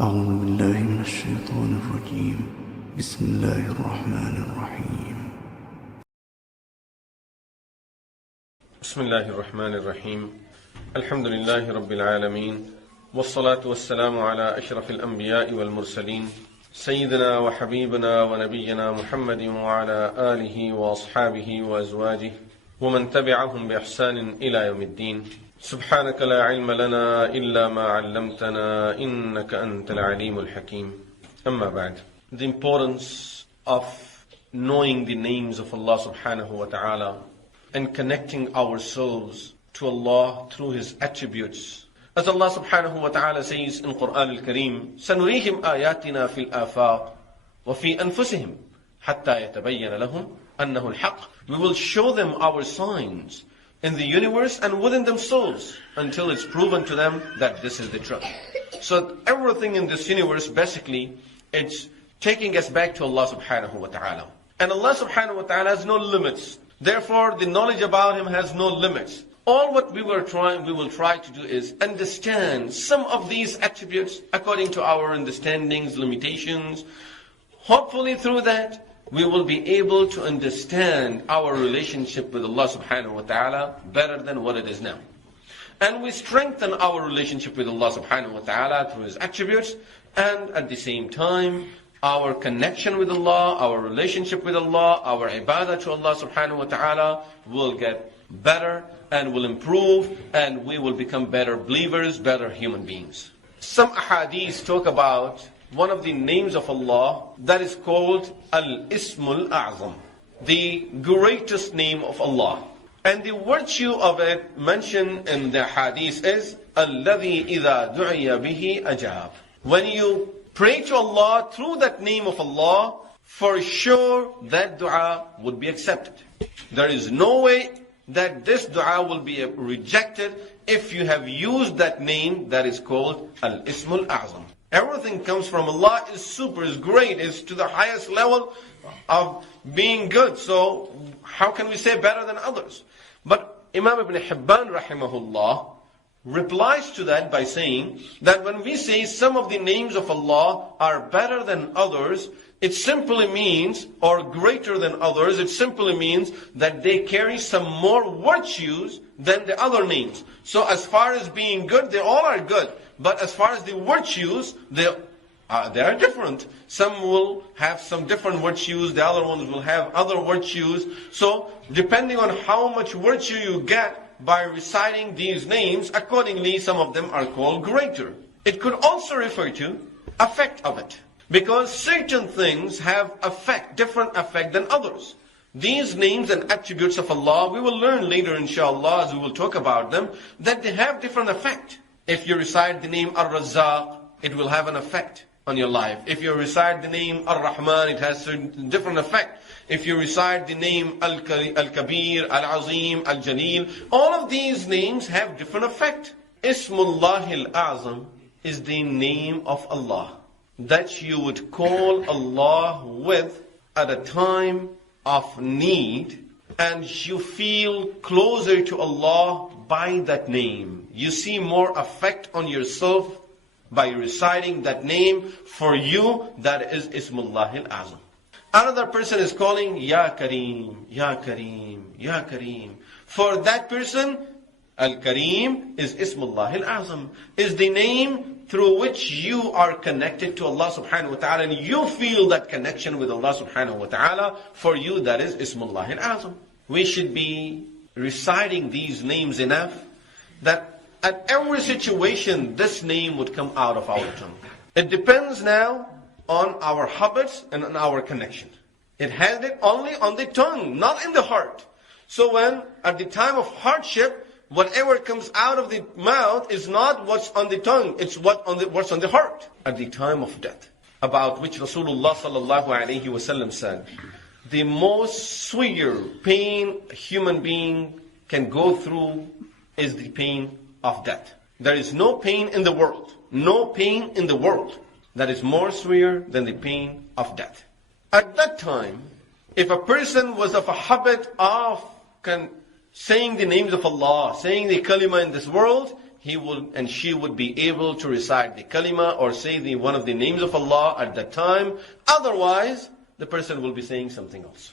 أعوذ بالله من الشيطان الرجيم بسم الله الرحمن الرحيم بسم الله الرحمن الرحيم الحمد لله رب العالمين والصلاة والسلام على أشرف الأنبياء والمرسلين سيدنا وحبيبنا ونبينا محمد وعلى آله وأصحابه وأزواجه ومن تبعهم بإحسان إلى يوم الدين سبحانك لا علم لنا إلا ما علمتنا إنك أنت العليم الحكيم أما بعد. The importance of knowing the names of Allah subhanahu wa ta'ala and connecting ourselves to Allah through His attributes. As Allah subhanahu wa ta'ala says in Quran al-Kareem, سَنُرِيهِمْ آيَاتِنَا فِي الْآفَاقِ وَفِي أَنفُسِهِمْ حَتَّى يَتَبَيَّنَ لَهُمْ أَنَّهُ الْحَقِّ. We will show them our signs in the universe and within themselves until it's proven to them that this is the truth. So everything in this universe, basically, it's taking us back to Allah subhanahu wa ta'ala. And Allah subhanahu wa ta'ala has no limits. Therefore, the knowledge about Him has no limits. All what we will try to do is understand some of these attributes according to our understandings, limitations. Hopefully through that, we will be able to understand our relationship with Allah subhanahu wa ta'ala better than what it is now. And we strengthen our relationship with Allah subhanahu wa ta'ala through His attributes, and at the same time, our connection with Allah, our relationship with Allah, our ibadah to Allah subhanahu wa ta'ala will get better and will improve, and we will become better believers, better human beings. Some ahadith talk about one of the names of Allah that is called Al-Ismul Azam, the greatest name of Allah. And the virtue of it mentioned in the hadith is الَّذِي إِذَا دُعِيَ بِهِ أَجَابَ. When you pray to Allah through that name of Allah, for sure that dua would be accepted. There is no way that this dua will be rejected if you have used that name that is called Al-Ismul Azam. Everything comes from Allah, is super, is great, is to the highest level of being good. So how can we say better than others? But Imam Ibn Hibban rahimahullah replies to that by saying that when we say some of the names of Allah are better than others, it simply means, or greater than others, it simply means that they carry some more virtues than the other names. So as far as being good, they all are good. But as far as the virtues, they are different. Some will have some different virtues, the other ones will have other virtues. So depending on how much virtue you get by reciting these names, accordingly some of them are called greater. It could also refer to effect of it. Because certain things have different effect than others. These names and attributes of Allah, we will learn later inshallah as we will talk about them, that they have different effect. If you recite the name Ar-Razzaq, it will have an effect on your life. If you recite the name Ar-Rahman, it has a different effect. If you recite the name Al-Kabir, Al-Azim, Al-Jalil, all of these names have different effect. Ismullah Al-Azam is the name of Allah that you would call Allah with at a time of need, and you feel closer to Allah by that name. You see more effect on yourself by reciting that name. For you, that is Ismullah Al-Azam. Another person is calling Ya Kareem, Ya Kareem, Ya Kareem. For that person, Al-Kareem is Ismullah Al-Azam, is the name through which you are connected to Allah subhanahu wa ta'ala, and you feel that connection with Allah subhanahu wa ta'ala. For you, that is Ismullah Al-Azam. We should be reciting these names enough that at every situation this name would come out of our tongue. It depends now on our habits and on our connection. It has it only on the tongue, not in the heart. So when at the time of hardship, whatever comes out of the mouth is not what's on the tongue, it's what's on the heart. At the time of death, about which Rasulullah sallallahu alaihi wasallam said, the most severe pain a human being can go through is the pain of death. There is no pain in the world, no pain in the world that is more severe than the pain of death. At that time, if a person was of a habit of saying the names of Allah, saying the kalima in this world, he would and she would be able to recite the kalima or say one of the names of Allah at that time. Otherwise, the person will be saying something else.